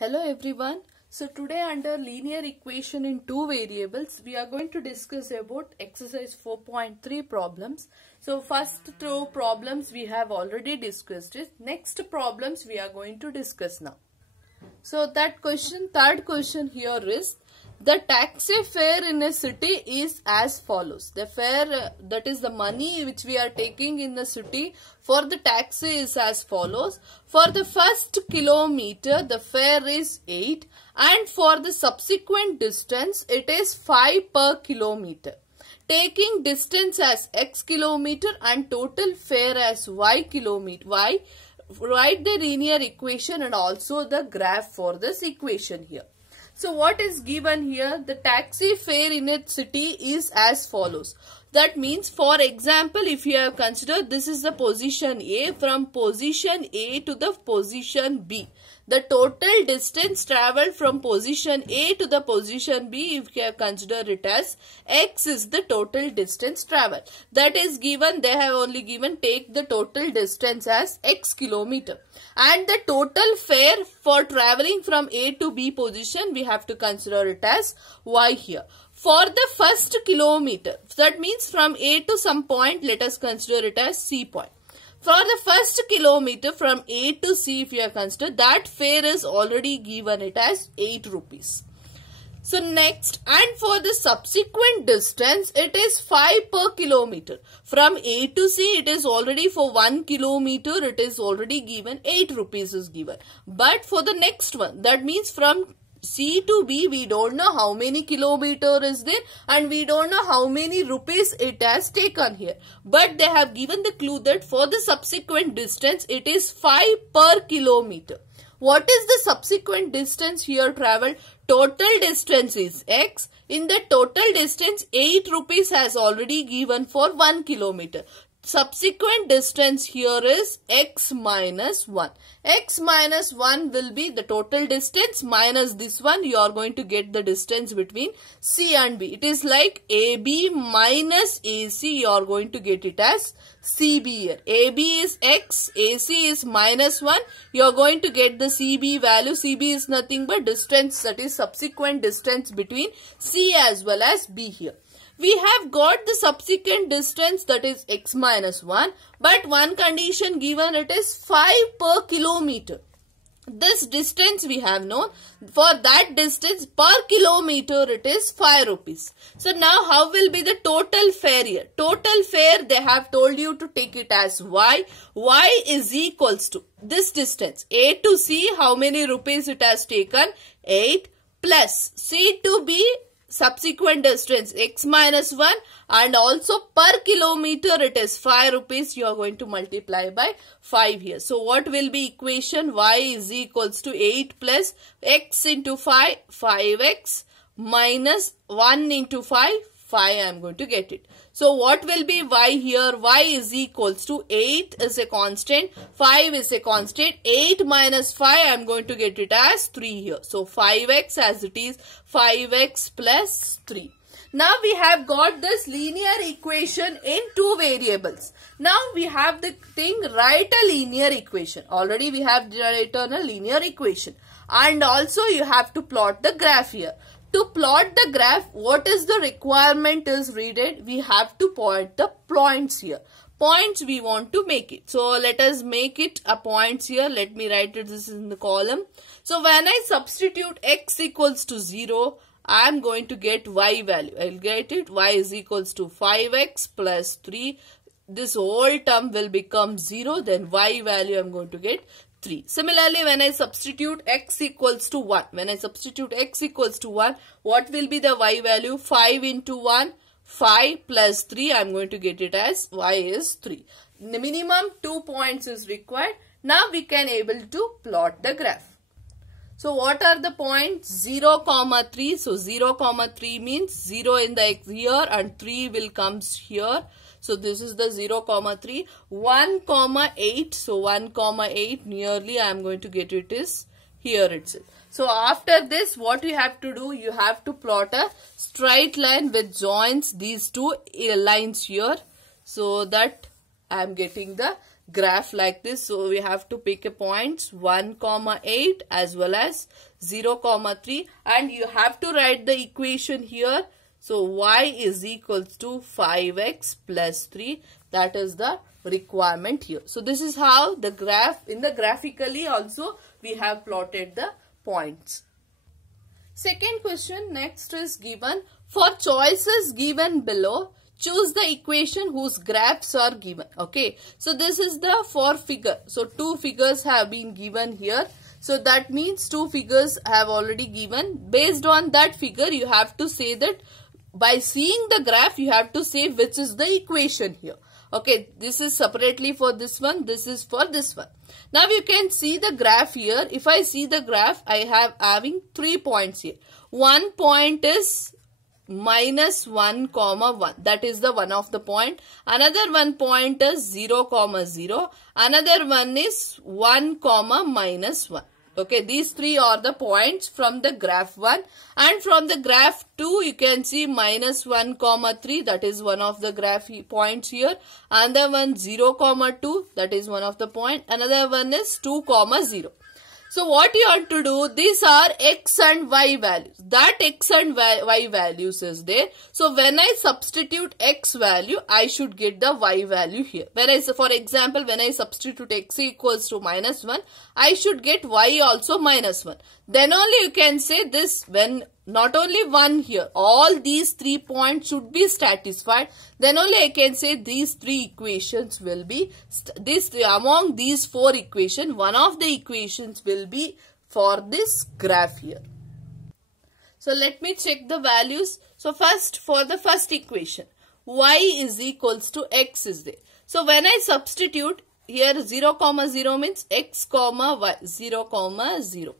Hello everyone. So today under linear equation in two variables, we are going to discuss about exercise 4.3 problems. So first two problems we have already discussed it. Next problems we are going to discuss now. So that question, third question here is, the taxi fare in a city is as follows. The fare, that is the money which we are taking in the city for the taxi is as follows. For the first kilometer, the fare is 8 and for the subsequent distance, it is 5 per kilometer. Taking distance as x kilometer and total fare as y kilometer, write the linear equation and also the graph for this equation here. So what is given here? The taxi fare in a city is as follows. That means, for example, if you have considered this is the position A, from position A to the position B. The total distance travelled from position A to the position B, if you have considered it as x, is the total distance travelled. That is given, they have only given take the total distance as x kilometer. And the total fare for travelling from A to B position, we have to consider it as y here. For the first kilometer, that means from A to some point, let us consider it as C point. For the first kilometer from A to C, if you have considered, that fare is already given it as 8 rupees. So next, and for the subsequent distance, it is 5 per kilometer. From A to C, it is already for 1 kilometer, it is already given 8 rupees is given. But for the next one, that means from C to B, we don't know how many kilometer is there and we don't know how many rupees it has taken here. But they have given the clue that for the subsequent distance, it is 5 per kilometer. What is the subsequent distance here travelled? Total distance is x. In the total distance, 8 rupees has already given for 1 kilometer. Subsequent distance here is x minus 1. X minus 1 will be the total distance minus this one. You are going to get the distance between C and B. It is like AB minus AC. You are going to get it as CB here. AB is x, AC is minus 1. You are going to get the CB value. CB is nothing but distance, that is subsequent distance between C as well as B here. We have got the subsequent distance, that is x minus 1, but one condition given, it is 5 per kilometer. This distance we have known. For that distance per kilometer, it is 5 rupees. So now how will be the total fare here? Total fare, they have told you to take it as y. Y is equals to this distance. A to C, how many rupees it has taken? 8 plus C to B, subsequent distance x minus 1, and also per kilometer it is 5 rupees. You are going to multiply by 5 here. So what will be equation? Y is equals to 8 plus x into 5, 5x minus 1 into 5, 5 I am going to get it. So what will be y here? Y is equals to 8 is a constant, 5 is a constant, 8 minus 5 I am going to get it as 3 here. So 5x as it is, 5x plus 3. Now we have got this linear equation in two variables. Now we have the thing, write a linear equation. Already we have written a linear equation. And also you have to plot the graph here. To plot the graph, what is the requirement is read? We have to point the points here. Points we want to make it. So let us make it a points here. Let me write it, this is in the column. So when I substitute x equals to 0, I am going to get y value. I will get it, y is equals to 5x plus 3. This whole term will become 0. Then y value I am going to get 3. Similarly, when I substitute x equals to 1, what will be the y value? 5 into 1, 5 plus 3, I am going to get it as y is 3. The minimum 2 points is required. Now we can able to plot the graph. So what are the points? 0, 3. So 0, 3 means 0 in the x here and 3 will comes here. So this is the 0, 3. 1, 8. So 1, 8 nearly I am going to get it is here itself. So after this, what you have to do? You have to plot a straight line which joins these two lines here. So that I am getting the graph like this. So we have to pick a points 1, 8 as well as 0, 3, and you have to write the equation here. So y is equals to 5x plus 3. That is the requirement here. So this is how the graph, in the graphically also we have plotted the points. Second question next is given. For choices given below, choose the equation whose graphs are given. Okay. So this is the for figure. So two figures have been given here. So that means two figures have already given. Based on that figure, you have to say that by seeing the graph, you have to say which is the equation here. Okay, this is separately for this one, this is for this one. Now you can see the graph here. If I see the graph, I have having 3 points here. One point is minus 1, 1. That is the one of the point. Another one point is 0, 0. Another one is 1, minus 1. Okay, these three are the points from the graph 1, and from the graph 2 you can see minus 1, 3, that is one of the graph points here. Another one 0, 2, that is one of the point. Another one is 2, 0. So what you have to do, these are x and y values. That x and y values is there. So when I substitute x value, I should get the y value here. For example, when I substitute x equals to minus 1, I should get y also minus 1. Then only you can say this, when not only 1 here, all these 3 points should be satisfied. Then only I can say these 3 equations will be, among these 4 equations, one of the equations will be for this graph here. So let me check the values. So first, for the first equation, y is equals to x is there. So when I substitute here 0, 0 means x, y, 0, 0.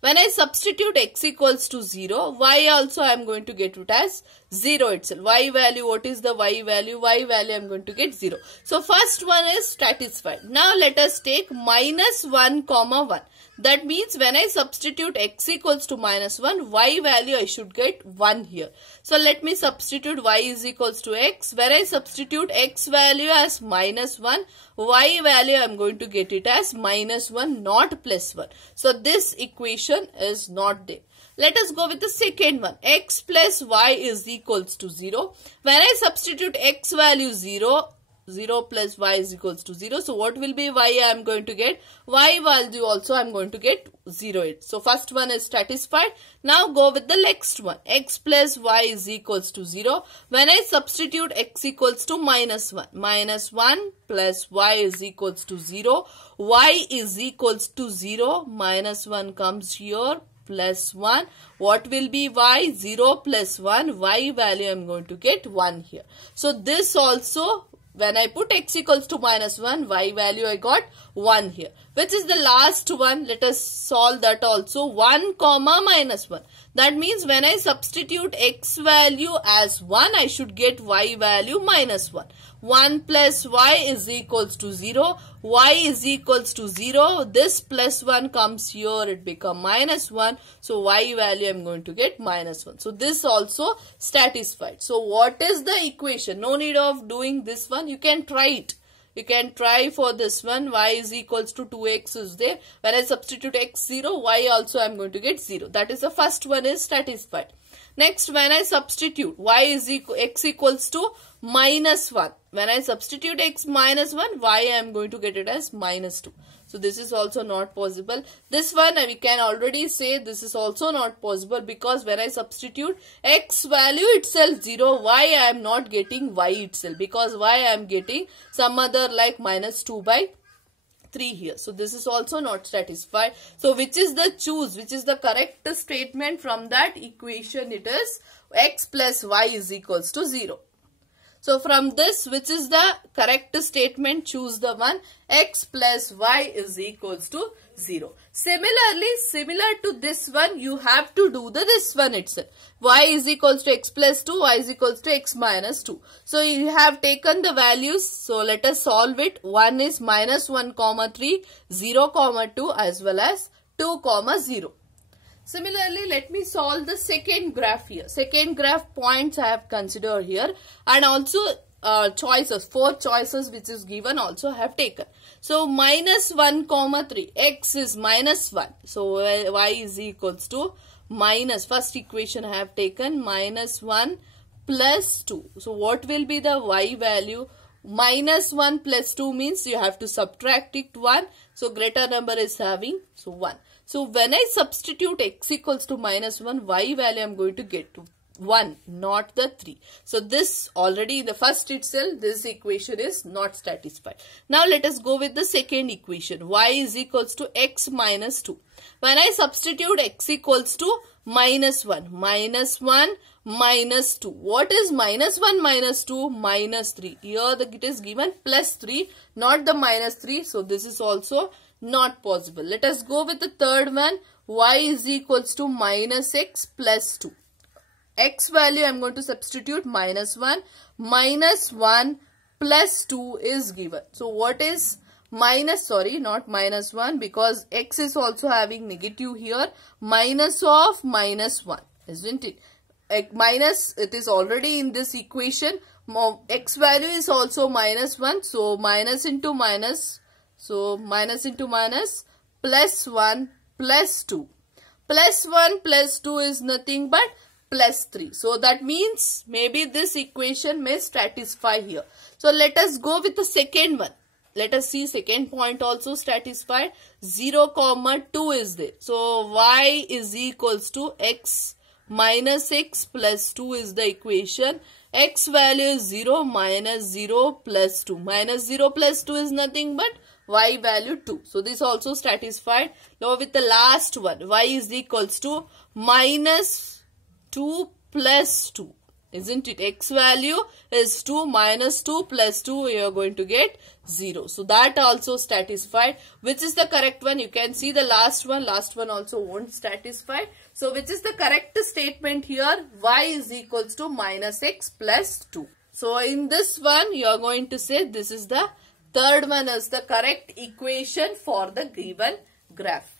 When I substitute x equals to 0, y also I am going to get it as 0 itself. Y value, what is the y value? Y value I am going to get 0. So first one is satisfied. Now let us take minus 1, 1. That means when I substitute x equals to minus 1, y value I should get 1 here. So let me substitute y is equals to x. Where I substitute x value as minus 1, y value I am going to get it as minus 1, not plus 1. So this equation is not there. Let us go with the second one. X plus y is equals to 0. When I substitute x value 0, 0 plus y is equals to 0. So what will be y I am going to get? Y value also I am going to get 0. So first one is satisfied. Now go with the next one. X plus y is equals to 0. When I substitute x equals to minus 1. Minus 1 plus y is equals to 0. Y is equals to 0. Minus 1 comes here. Plus 1. What will be y? 0 plus 1. Y value I am going to get 1 here. So this also, when I put x equals to minus 1, y value I got 1 here. Which is the last one? Let us solve that also. 1, minus 1. That means when I substitute x value as 1, I should get y value minus 1. 1 plus y is equals to 0. Y is equals to 0. This plus 1 comes here. It becomes minus 1. So y value I am going to get minus 1. So this also satisfied. So what is the equation? No need of doing this one. You can try it. You can try for this one. Y is equals to 2x is there. When I substitute x 0, y also I am going to get 0. That is the first one is satisfied. Next, when I substitute y is x equals to minus 1. When I substitute x minus 1, y I am going to get it as minus 2. So this is also not possible. This one we can already say this is also not possible, because when I substitute x value itself 0, y I am not getting y itself, because y I am getting some other like minus 2 by 3 here. So this is also not satisfied. So which is the choose, which is the correct statement from that equation? It is x plus y is equals to 0. So from this, which is the correct statement? Choose the one. X plus y is equals to 0. Similarly, similar to this one, you have to do this one itself. Y is equals to x plus 2, y is equals to x minus 2. So you have taken the values. So let us solve it. 1 is minus 1, 3, 0, 2 as well as 2, 0. Similarly, let me solve the second graph here. Second graph points I have considered here, and also choices, 4 choices which is given also have taken. So minus 1 comma 3, x is minus 1. So y is equals to minus, first equation I have taken minus 1 plus 2. So what will be the y value? Minus 1 plus 2 means you have to subtract it 1. So greater number is having, so 1. So when I substitute x equals to minus 1, y value I am going to get to 1, not the 3. So this already in the first itself, this equation is not satisfied. Now let us go with the second equation. Y is equals to x minus 2. When I substitute x equals to minus 1, minus 1 minus 2. What is minus 1 minus 2? Minus 3. Here it is given plus 3, not the minus 3. So this is also not possible. Let us go with the third one. Y is equals to minus x plus 2. X value I am going to substitute minus 1. Minus 1 plus 2 is given. So what is minus, sorry, not minus 1, because x is also having negative here. Minus of minus 1, isn't it? Minus, it is already in this equation. X value is also minus 1. So minus into minus. So minus into minus, plus 1 plus 2. Plus 1 plus 2 is nothing but plus 3. So that means maybe this equation may satisfy here. So let us go with the second one. Let us see second point also satisfied. 0 comma 2 is there. So y is equals to x minus x plus 2 is the equation. X value is 0 minus 0 plus 2. Minus 0 plus 2 is nothing but y value 2. So this also satisfied. Now with the last one, y is equals to minus 2 plus 2, isn't it? X value is 2 minus 2 plus 2, you are going to get 0. So that also satisfied. Which is the correct one? You can see the last one also won't satisfy. So which is the correct statement here? Y is equals to minus x plus 2. So in this one you are going to say this is the third one as the correct equation for the given graph.